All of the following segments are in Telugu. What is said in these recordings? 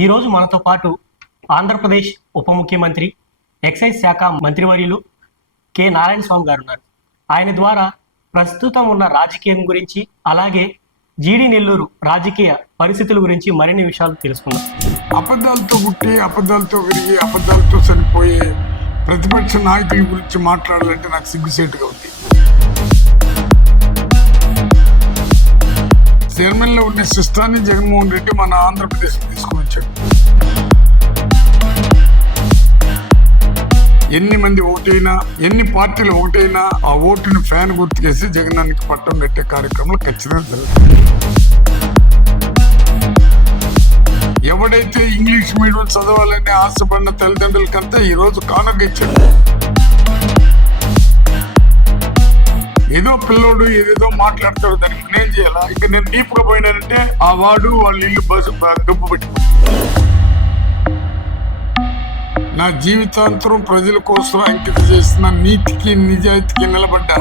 ఈరోజు మనతో పాటు ఆంధ్రప్రదేశ్ ఉప ముఖ్యమంత్రి, ఎక్సైజ్ శాఖ మంత్రివర్యులు కె నారాయణ స్వామి గారు ఉన్నారు. ఆయన ద్వారా ప్రస్తుతం ఉన్న రాజకీయం గురించి, అలాగే జీడి నెల్లూరు రాజకీయ పరిస్థితుల గురించి మరిన్ని విషయాలు తెలుసుకుందాం. అబద్ధాలతో పుట్టి, అబద్ధాలతో విరిగి, అబద్ధాలతో చనిపోయే ప్రతిపక్ష నాయకుల గురించి మాట్లాడాలంటే నాకు సిగ్గుసేటుగా ఉంది. చైర్మన్లో ఉండే సిస్టాన్ని జగన్మోహన్ రెడ్డి మన ఆంధ్రప్రదేశ్ తీసుకువచ్చాడు. ఎన్ని మంది ఓటైనా, ఎన్ని పార్టీలు ఓటైనా ఆ ఓటుని ఫ్యాన్ గుర్తుకేసి జగనానికి పట్టం పెట్టే కార్యక్రమాలు ఖచ్చితంగా జరుగుతుంది. ఎవడైతే ఇంగ్లీష్ మీడియం చదవాలని ఆశపడిన తల్లిదండ్రులకంతా ఈరోజు కానుక ఇచ్చాడు. ఏదో పిల్లోడు ఏదేదో మాట్లాడతాడు, దానికి నేనేం చేయాలా? ఇక నేను డీప్గా పోయినానంటే ఆ వాడు వాళ్ళ ఇల్లు దుబ్బు పెట్టుకుంటాడు. నా జీవితాంతరం ప్రజల కోసం అంకితం చేసిన నీతికి నిజాయితీకి నిలబడ్డా.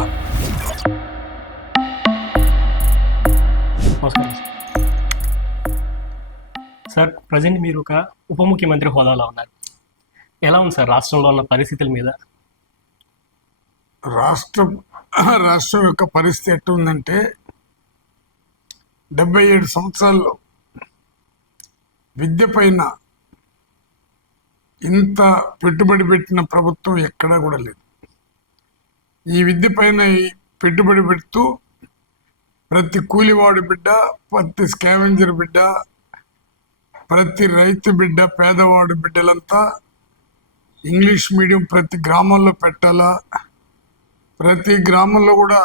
సార్, ప్రజెంట్ మీరు ఒక ఉప ముఖ్యమంత్రి హోదాలో ఉన్నారు. ఎలా ఉంది సార్ రాష్ట్రంలో ఉన్న పరిస్థితుల మీద? రాష్ట్రం యొక్క పరిస్థితి ఎట్టుందంటే, 77 సంవత్సరాల్లో విద్య పైన ఇంత పెట్టుబడి పెట్టిన ప్రభుత్వం ఎక్కడా కూడా లేదు. ఈ విద్య పైన పెట్టుబడి పెడుతూ ప్రతి కూలివాడి బిడ్డ, ప్రతి స్కావెంజర్ బిడ్డ, ప్రతి రైతు బిడ్డ, పేదవాడి బిడ్డలంతా ఇంగ్లీష్ మీడియం ప్రతి గ్రామంలో పెట్టాలా. ప్రతి గ్రామంలో కూడా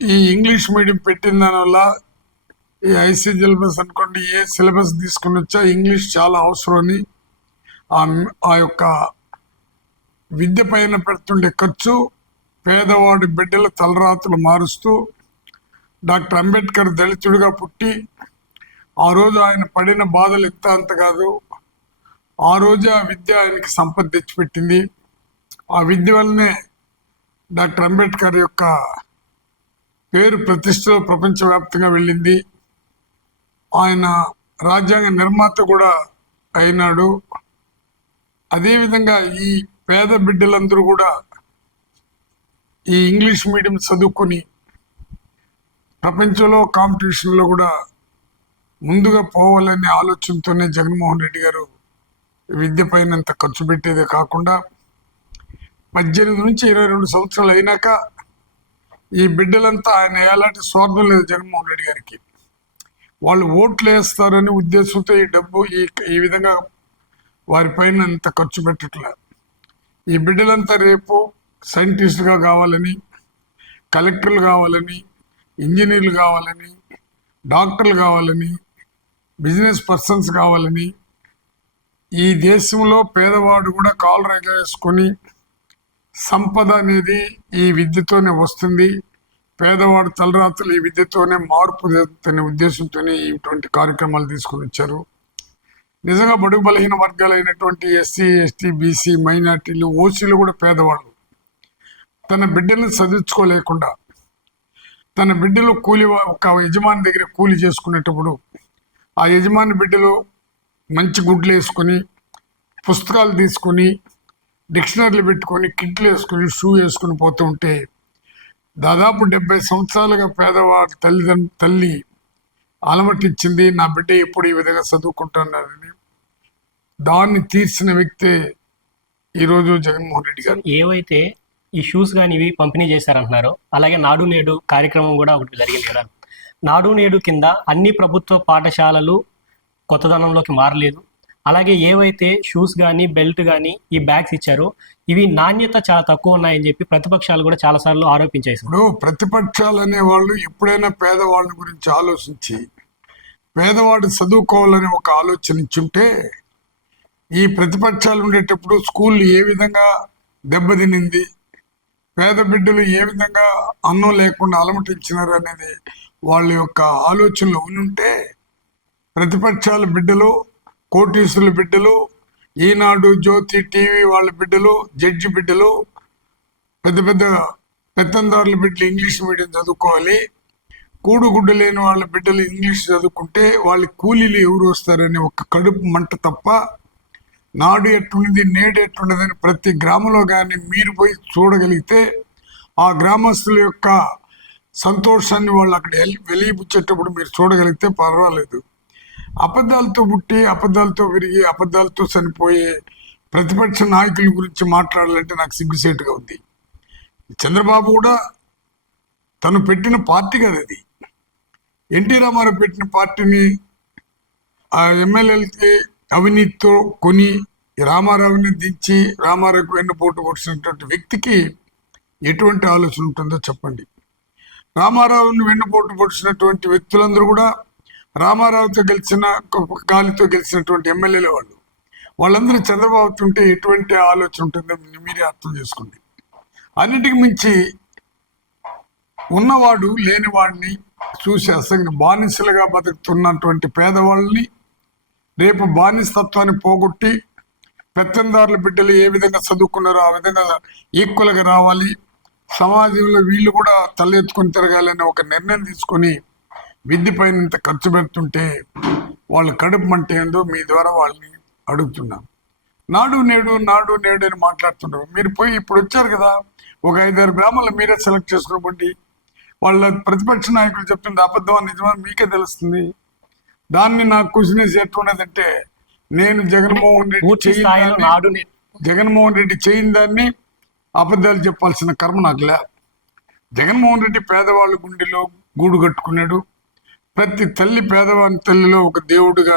ఈ ఇంగ్లీష్ మీడియం పెట్టిన దానివల్ల ఈ ఐసీ సిలబస్ అనుకోండి, ఏ సిలబస్ తీసుకుని వచ్చా ఇంగ్లీష్ చాలా అవసరం అని ఆ యొక్క విద్య పైన పెడుతుండే ఖర్చు పేదవాడి బిడ్డల తలరాతులు మారుస్తూ, డాక్టర్ అంబేద్కర్ దళితుడిగా పుట్టి ఆ రోజు ఆయన పడిన బాధలు ఎంత అంత కాదు. ఆ రోజు ఆ విద్య ఆయనకి సంపద తెచ్చిపెట్టింది. ఆ విద్య వల్లనే డాక్టర్ అంబేద్కర్ యొక్క పేరు ప్రతిష్టలో ప్రపంచవ్యాప్తంగా వెళ్ళింది. ఆయన రాజ్యాంగ నిర్మాత కూడా అయినాడు. అదేవిధంగా ఈ పేద బిడ్డలందరూ కూడా ఈ ఇంగ్లీష్ మీడియం చదువుకొని ప్రపంచంలో కాంపిటీషన్లో కూడా ముందుగా పోవాలనే ఆలోచనతోనే జగన్మోహన్ రెడ్డి గారు విద్య పైన అంత ఖర్చు పెట్టేదే కాకుండా 18 నుంచి 22 సంవత్సరాలు అయినాక ఈ బిడ్డలంతా ఆయన ఎలాంటి స్వార్థం లేదు జగన్మోహన్ రెడ్డి గారికి. వాళ్ళు ఓట్లు వేస్తారని ఉద్దేశంతో ఈ డబ్బు ఈ విధంగా వారిపైన అంత ఖర్చు పెట్టట్లే. ఈ బిడ్డలంతా రేపు సైంటిస్టుగా కావాలని, కలెక్టర్లు కావాలని, ఇంజనీర్లు కావాలని, డాక్టర్లు కావాలని, బిజినెస్ పర్సన్స్ కావాలని, ఈ దేశంలో పేదవాడు కూడా కాలు వేసుకొని సంపద అనేది ఈ విద్యతోనే వస్తుంది, పేదవాడు తలరాత్రులు ఈ విద్యతోనే మార్పు జరుగుతున్న ఉద్దేశంతోనే ఇటువంటి కార్యక్రమాలు తీసుకొని వచ్చారు. నిజంగా బడుగు బలహీన వర్గాలైనటువంటి ఎస్సీ, ఎస్టీ, బీసీ, మైనార్టీలు, ఓసీలు కూడా పేదవాళ్ళు తన బిడ్డలను చదివించుకోలేకుండా, తన బిడ్డలు ఒక యజమాని దగ్గర కూలి చేసుకునేటప్పుడు ఆ యజమాని బిడ్డలు మంచి గుడ్లు వేసుకొని, పుస్తకాలు తీసుకొని, డిక్షనరీలు పెట్టుకొని, కిట్లు వేసుకొని, షూ వేసుకొని పోతూ ఉంటే దాదాపు 70 సంవత్సరాలుగా పేదవాడి తల్లి అలమటించింది, నా బిడ్డ ఎప్పుడు ఈ విధంగా చదువుకుంటున్నారని. దాన్ని తీర్చిన వ్యక్తే ఈరోజు జగన్మోహన్ రెడ్డి గారు. ఏవైతే ఈ షూస్ కానీ ఇవి పంపిణీ చేశారంటున్నారు, అలాగే నాడు నేడు కార్యక్రమం కూడా ఒకటి జరిగింది కదా. నాడు నేడు కింద అన్ని ప్రభుత్వ పాఠశాలలు కొత్తదనంలోకి మారలేదు. అలాగే ఏవైతే షూస్ కానీ, బెల్ట్ కానీ, ఈ బ్యాగ్స్ ఇచ్చారో ఇవి నాణ్యత చాలా తక్కువ ఉన్నాయని చెప్పి ప్రతిపక్షాలు కూడా చాలాసార్లు ఆరోపించాయి. ఇప్పుడు ప్రతిపక్షాలు అనేవాళ్ళు ఎప్పుడైనా పేదవాళ్ళ గురించి ఆలోచించి పేదవాడు చదువుకోవాలని ఒక ఆలోచన ఇచ్చుంటే, ఈ ప్రతిపక్షాలు ఉండేటప్పుడు స్కూళ్ళు ఏ విధంగా దెబ్బతినింది, పేద బిడ్డలు ఏ విధంగా అన్నం లేకుండా అలమటించినారు అనేది వాళ్ళ యొక్క ఆలోచనలు ఉంటే, ప్రతిపక్షాల బిడ్డలు, కోటీసుల బిడ్డలు, ఈనాడు, జ్యోతి టీవీ వాళ్ళ బిడ్డలు, జడ్జి బిడ్డలు, పెద్ద పెద్ద పెత్తందారుల బిడ్డలు ఇంగ్లీష్ మీడియం చదువుకోవాలి, కూడుగుడ్డ లేని వాళ్ళ బిడ్డలు ఇంగ్లీష్ చదువుకుంటే వాళ్ళ కూలీలు ఎవరు వస్తారని ఒక కడుపు మంట తప్ప నాడు ఎట్టుండేది నేడు ఎట్టుండదని ప్రతి గ్రామంలో కానీ మీరు పోయి చూడగలిగితే ఆ గ్రామస్తుల యొక్క సంతోషాన్ని వాళ్ళు అక్కడ వెలిగిపుచ్చేటప్పుడు మీరు చూడగలిగితే పర్వాలేదు. అబద్ధాలతో పుట్టి అబద్ధాలతో విరిగి అబద్ధాలతో చనిపోయే ప్రతిపక్ష నాయకుల గురించి మాట్లాడాలంటే నాకు సిగ్గుసేటుగా ఉంది. చంద్రబాబు కూడా తను పెట్టిన పార్టీ కదా అది. ఎన్టీ రామారావు పెట్టిన పార్టీని ఆ ఎమ్మెల్యేలకి అవినీతితో కొని రామారావుని దించి రామారావుకి వెన్నుపోటు పొడిచినటువంటి వ్యక్తికి ఎటువంటి ఆలోచన ఉంటుందో చెప్పండి. రామారావుని వెన్నుపోటు పొడిచినటువంటి వ్యక్తులందరూ కూడా రామారావుతో గెలిచిన గాలితో గెలిచినటువంటి ఎమ్మెల్యేల వాళ్ళందరూ చంద్రబాబు ఉంటే ఎటువంటి ఆలోచన ఉంటుందో మీరే అర్థం చేసుకోండి. అన్నిటికి మించి ఉన్నవాడు లేనివాడిని చూసి అసలు బానిసలుగా బతుకుతున్నటువంటి పేదవాళ్ళని రేపు బానిసత్వాన్ని పోగొట్టి పెత్తందారుల బిడ్డలు ఏ విధంగా చదువుకున్నారో ఆ విధంగా ఈక్వల్గా రావాలి, సమాజంలో వీళ్ళు కూడా తలెత్తుకొని తిరగాలని ఒక నిర్ణయం తీసుకొని విద్య పైన ఇంత ఖర్చు పెడుతుంటే వాళ్ళు కడుపు మంటే ఏందో మీ ద్వారా వాళ్ళని అడుగుతున్నాం. నాడు నేడు అని మాట్లాడుతున్నారు. మీరు పోయి ఇప్పుడు వచ్చారు కదా, ఒక 5-6 గ్రామాల్లో మీరే సెలెక్ట్ చేసుకుని వాళ్ళ ప్రతిపక్ష నాయకులు చెప్తుంది అబద్ధం నిజమా మీకే తెలుస్తుంది. దాన్ని నాకు క్వశ్చన్ ఎట్లున్నదంటే నేను జగన్మోహన్ రెడ్డి చేయని దాన్ని అబద్ధాలు చెప్పాల్సిన కర్మ నాకులే. జగన్మోహన్ రెడ్డి పేదవాళ్ళ గుండెలో గూడు కట్టుకున్నాడు. ప్రతి తల్లి పేదవాని తల్లిలో ఒక దేవుడుగా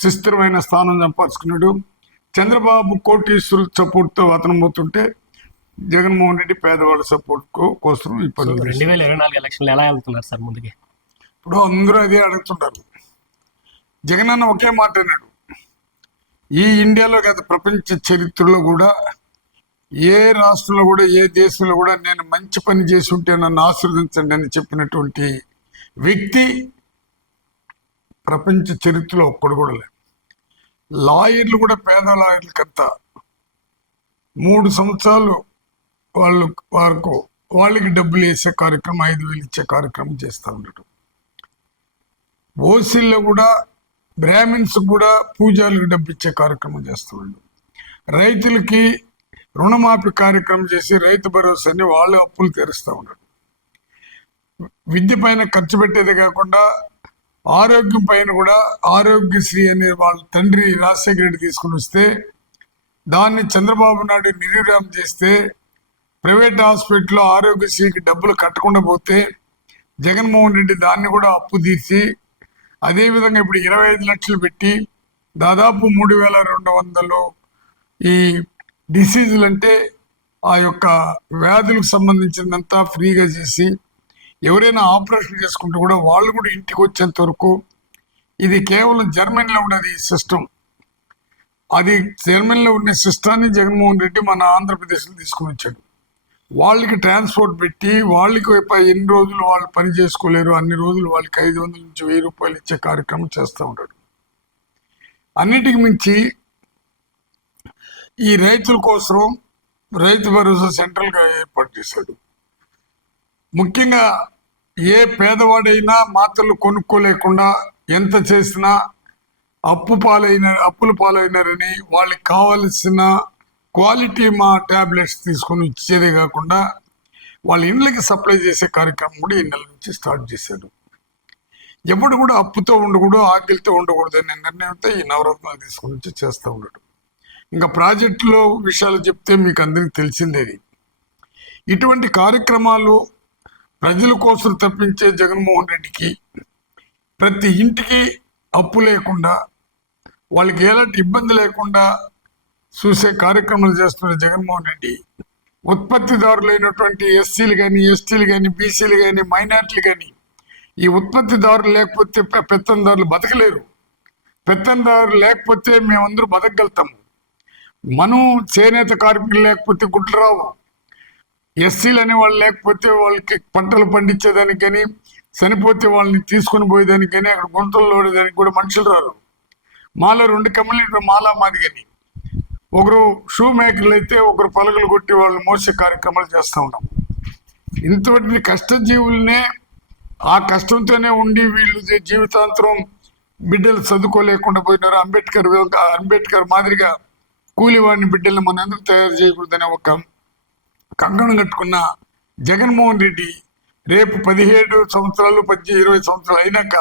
సుస్థిరమైన స్థానం సంపాదించుకున్నాడు. చంద్రబాబు కోటీశ్వరుల సపోర్ట్తో అతను పోతుంటే జగన్మోహన్ రెడ్డి పేదవాళ్ళ సపోర్ట్ కోసం ఇప్పుడు 2024 ఎలక్షన్లు ఎలా వెళ్తున్నారు సార్ ముందుకి? ఇప్పుడు అందరూ అదే అడుగుతుంటారు. జగన్ అన్న ఒకే మాట అన్నాడు, ఈ ఇండియాలో కాదు ప్రపంచ చరిత్రలో కూడా ఏ రాష్ట్రంలో కూడా ఏ దేశంలో కూడా నేను మంచి పని చేసి ఉంటే నన్ను ఆశీర్వదించండి అని చెప్పినటువంటి వ్యక్తి ప్రపంచ చరిత్రలో ఒక్కడు కూడా లేదు. లాయర్లు కూడా పేద లాయర్లకంతా 3 సంవత్సరాలు వాళ్ళకి డబ్బులు వేసే కార్యక్రమం 5,000 ఇచ్చే కార్యక్రమం చేస్తూ ఉంటాడు. ఓసీల్లో కూడా బ్రాహ్మిన్స్ కూడా పూజారులకు డబ్బు ఇచ్చే కార్యక్రమం చేస్తున్నాడు. రైతులకి రుణమాఫీ కార్యక్రమం చేసి రైతు భరోసాని వాళ్ళు అప్పులు తీరుస్తూ ఉన్నాడు. విద్య పైన ఖర్చు పెట్టేదే కాకుండా ఆరోగ్యం పైన కూడా ఆరోగ్యశ్రీ అనే వాళ్ళ తండ్రి రాజశేఖర రెడ్డి తీసుకుని వస్తే దాన్ని చంద్రబాబు నాయుడు నిర్వీర్యం చేస్తే ప్రైవేట్ హాస్పిటల్లో ఆరోగ్యశ్రీకి డబ్బులు కట్టకుండా పోతే జగన్మోహన్ రెడ్డి దాన్ని కూడా అప్పు తీర్చి అదేవిధంగా ఇప్పుడు 25 లక్షలు పెట్టి దాదాపు 3,200 ఈ డిసీజులు అంటే ఆ యొక్క వ్యాధులకు సంబంధించిందంతా ఫ్రీగా చేసి ఎవరైనా ఆపరేషన్ చేసుకుంటే కూడా వాళ్ళు కూడా ఇంటికి వచ్చేంత వరకు ఇది కేవలం జర్మనీలో ఉన్నది సిస్టమ్. అది జర్మనీలో ఉన్న సిస్టాన్ని జగన్మోహన్ రెడ్డి మన ఆంధ్రప్రదేశ్లో తీసుకుని వచ్చాడు. వాళ్ళకి ట్రాన్స్పోర్ట్ పెట్టి వాళ్ళకి ఎన్ని రోజులు వాళ్ళు పని చేసుకోలేరు అన్ని రోజులు వాళ్ళకి 500 నుంచి 1000 రూపాయలు ఇచ్చే కార్యక్రమం చేస్తూ ఉంటాడు. అన్నిటికి మించి ఈ రైతుల కోసం రైతు భరోసా సెంట్రల్గా ఏర్పాటు చేశాడు. ముఖ్యంగా ఏ పేదవాడైనా మాత్రలు కొనుక్కోలేకుండా ఎంత చేసినా అప్పులు పాలైనారని వాళ్ళకి కావలసిన క్వాలిటీ మా ట్యాబ్లెట్స్ తీసుకొని ఇచ్చేదే కాకుండా వాళ్ళ ఇండ్లకి సప్లై చేసే కార్యక్రమం కూడా ఈ నెల నుంచి స్టార్ట్ చేశాడు. ఎప్పుడు కూడా అప్పుతో ఉండకూడదు, ఆకలితో ఉండకూడదు అనే నిర్ణయంతో ఈ నవరత్నాలు తీసుకొని వచ్చి చేస్తూ ఉన్నాడు. ఇంకా ప్రాజెక్టులో విషయాలు చెప్తే మీకు అందరికీ తెలిసిందేది. ఇటువంటి కార్యక్రమాలు ప్రజల కోసం తప్పించే జగన్మోహన్ రెడ్డికి ప్రతి ఇంటికి అప్పు లేకుండా వాళ్ళకి ఎలాంటి ఇబ్బంది లేకుండా చూసే కార్యక్రమాలు చేస్తున్న జగన్మోహన్ రెడ్డి ఉత్పత్తిదారులైనటువంటి ఎస్సీలు కానీ ఎస్టీలు కానీ బీసీలు కానీ మైనార్టీలు కానీ ఈ ఉత్పత్తిదారులు లేకపోతే పెత్తందారులు బతకలేరు. పెత్తందారులు లేకపోతే మేమందరూ బతకగలుగుతాము. మనం చేనేత కార్మికులు లేకపోతే గుడ్లు రావు. ఎస్సీలు అనే వాళ్ళు లేకపోతే వాళ్ళకి పంటలు పండించేదానికి కానీ చనిపోతే వాళ్ళని తీసుకొని పోయేదానికి కానీ అక్కడ గుంతలు లోడేదానికి కూడా మనుషులు రారు. మాలో 2 కమ్యూనిటీ మాలా మాది కానీ ఒకరు షూ మేకర్లు అయితే ఒకరు పలకలు కొట్టి వాళ్ళు మోసే కార్యక్రమాలు చేస్తూ ఉంటాం. ఇంతటి కష్టజీవులనే ఆ కష్టంతోనే ఉండి వీళ్ళు జీవితాంతరం బిడ్డలు చదువుకోలేకుండా పోయినారు. అంబేద్కర్ మాదిరిగా కూలివాడిని బిడ్డల్ని మనం ఎందుకు తయారు చేయకూడదనే ఒక కంకణం కట్టుకున్న జగన్మోహన్ రెడ్డి రేపు 17 సంవత్సరాలు 20 సంవత్సరాలు అయినాక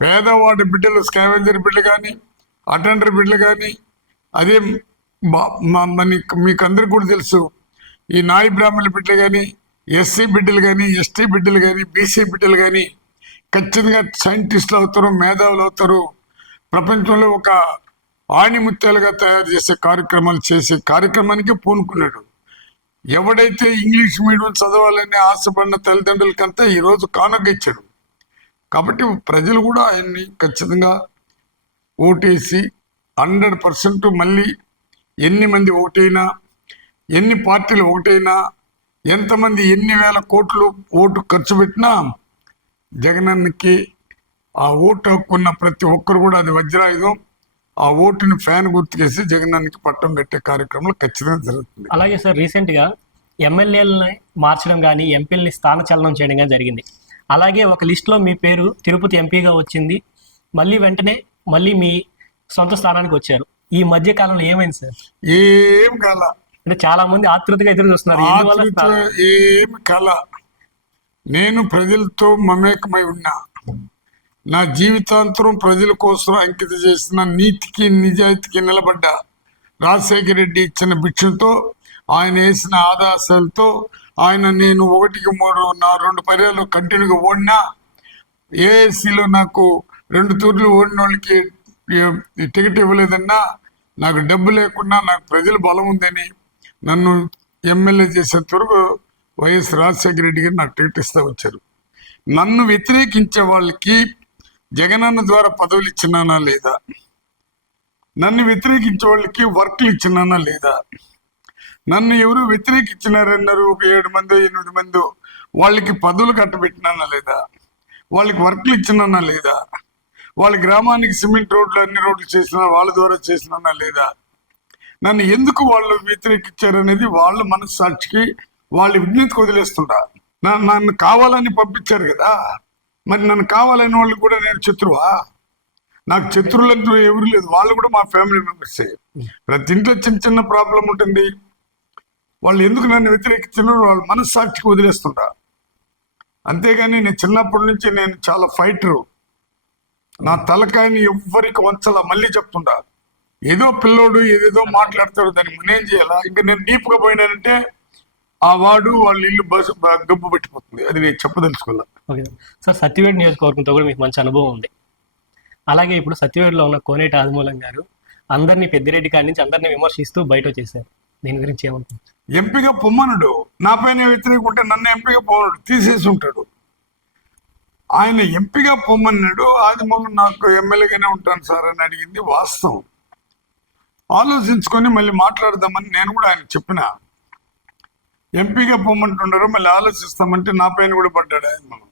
పేదవాడి బిడ్డలు, స్కావెంజర్ బిడ్డలు కానీ, అటెండర్ బిడ్డలు కానీ, అదే మీకు అందరికి కూడా తెలుసు, ఈ నాయి బ్రాహ్మణుల బిడ్డలు కానీ, ఎస్సీ బిడ్డలు కానీ, ఎస్టీ బిడ్డలు కానీ, బీసీ బిడ్డలు కానీ ఖచ్చితంగా సైంటిస్టులు అవుతారు, మేధావులు అవుతారు. ప్రపంచంలో ఒక ఆణిముత్యాలుగా తయారు చేసే కార్యక్రమాలు చేసే కార్యక్రమానికి పూనుకున్నాడు. ఎవడైతే ఇంగ్లీష్ మీడియం చదవాలని ఆశపడిన తల్లిదండ్రులకంతా ఈరోజు కానుక ఇచ్చాడు. కాబట్టి ప్రజలు కూడా ఆయన్ని ఖచ్చితంగా ఓటేసి 100% మళ్ళీ ఎన్ని మంది ఓటైనా, ఎన్ని పార్టీలు ఓటైనా, ఎంతమంది ఎన్ని వేల కోట్లు ఓటు ఖర్చు పెట్టినా జగనన్నకి ఆ ఓటు హక్కున్న ప్రతి ఒక్కరు కూడా అది వజ్రాయుధం. ఆ ఓటుని ఫ్యాన్ గుర్తుకేసి జగనన్నకి పట్టం పెట్టే కార్యక్రమం ఖచ్చితంగా జరుగుతుంది. అలాగే సార్, రీసెంట్గా ఎమ్మెల్యేలని మార్చడం కానీ, ఎంపీలని స్థానచలనం చేయడం కానీ జరిగింది. అలాగే ఒక లిస్టులో మీ పేరు తిరుపతి ఎంపీగా వచ్చింది. మళ్ళీ మీ సొంత స్థానానికి వచ్చారు. ఈ మధ్య కాలంలో ఏమైంది సార్? ఏం కల అంటే చాలా మంది ఆతృతగా ఎదురు చూస్తున్నారు. ఏం కల నేను ప్రజలతో మమేకమై ఉన్నా. నా జీవితాంతరం ప్రజల కోసం అంకిత చేసిన, నీతికి నిజాయితీకి నిలబడ్డా. రాజశేఖర రెడ్డి ఇచ్చిన భిక్షతో, ఆయన వేసిన ఆదాశాలతో, నేను 2 పర్యాలు కంటిన్యూగా ఓడినా. ఏఎస్సీలో నాకు 2 తూర్లు ఓడిన వాళ్ళకి టికెట్ ఇవ్వలేదన్నా, నాకు డబ్బు లేకున్నా నాకు ప్రజల బలం ఉందని నన్ను ఎమ్మెల్యే చేసేంత వరకు వైఎస్ రాజశేఖర రెడ్డి గారు నాకు టికెట్ ఇస్తూ వచ్చారు. నన్ను వ్యతిరేకించే వాళ్ళకి జగనన్న ద్వారా పదవులు ఇచ్చినానా లేదా? నన్ను వ్యతిరేకించే వాళ్ళకి వర్క్లు ఇచ్చినానా లేదా? నన్ను ఎవరు వ్యతిరేకించినారన్నారు, ఒక 7 మందో 8 మందో, వాళ్ళకి పదవులు కట్టబెట్టినానా లేదా? వాళ్ళకి వర్క్లు ఇచ్చినానా లేదా? వాళ్ళ గ్రామానికి సిమెంట్ రోడ్లు, అన్ని రోడ్లు చేసినా వాళ్ళ ద్వారా చేసినానా లేదా? నన్ను ఎందుకు వాళ్ళు వ్యతిరేకించారనేది వాళ్ళ మనస్సాక్షికి, వాళ్ళ విజ్ఞతకు వదిలేస్తుంటా. నన్ను కావాలని పంపించారు కదా, మరి నన్ను కావాలని వాళ్ళు కూడా నేను శత్రువా? నాకు శత్రువులంటూ ఎవరు లేదు, వాళ్ళు కూడా మా ఫ్యామిలీ మెంబర్సే. ప్రతి ఇంట్లో చిన్న చిన్న ప్రాబ్లం ఉంటుంది. వాళ్ళు ఎందుకు నన్ను వ్యతిరేకించినారో వాళ్ళ మనస్సాక్షికి వదిలేస్తుంటా. అంతేగాని నేను చిన్నప్పటి నుంచి నేను చాలా ఫైటరు. నా తలకాయని ఎవ్వరికి వంచలా. మళ్ళీ చెప్తుంటా, ఏదో పిల్లోడు ఏదేదో మాట్లాడతాడు, దాన్ని నేనేం చేయాలా? ఇంకా నేను డీప్గా పోయినానంటే ఆ వాడు వాళ్ళ ఇల్లు గబ్బు పెట్టిపోతుంది. అది నేను చెప్పదలుచుకోలే. ఓకే సార్, సత్యవేడు నియోజకవర్గంతో కూడా మీకు మంచి అనుభవం ఉంది. అలాగే ఇప్పుడు సత్యవేడులో ఉన్న కోనేటి ఆదిమూలం గారు అందరినీ పెద్దిరెడ్డి కాడి నుంచి అందరినీ విమర్శిస్తూ బయట వచ్చేసారు. దీని గురించి ఏమంటుంది? ఎంపీగా పొమ్మనుడు, నా పైన వ్యతిరేకం ఉంటే నన్ను ఎంపీగా పొమ్మనుడు తీసేసి ఉంటాడు. ఆయన ఎంపీగా పొమ్మన్నాడు. ఆదిమూలం నాకు ఎమ్మెల్యేగానే ఉంటాను సార్ అని అడిగింది వాస్తవం. ఆలోచించుకొని మళ్ళీ మాట్లాడదామని నేను కూడా ఆయన చెప్పిన. ఎంపీగా పొమ్మంటుండారు, మళ్ళీ ఆలోచిస్తామంటే నా పైన కూడా పడ్డాడు ఆయన. మనం